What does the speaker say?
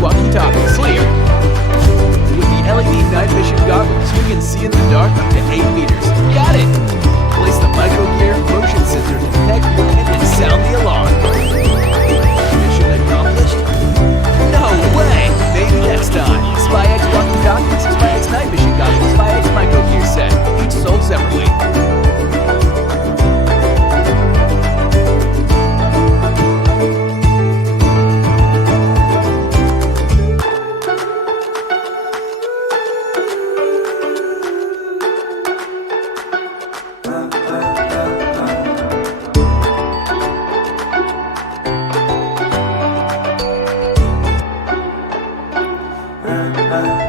walkie-talkie. Clear. With the LED night vision goggles, you can see in the dark up to 8 meters. Got it! Place the micro-gear motion sensor to detect movement and sound the alarm. Mission accomplished? No way! Maybe next time. SpyX walkie-talkies, SpyX night vision goggles, SpyX micro-gear set. Each sold separately. Bye.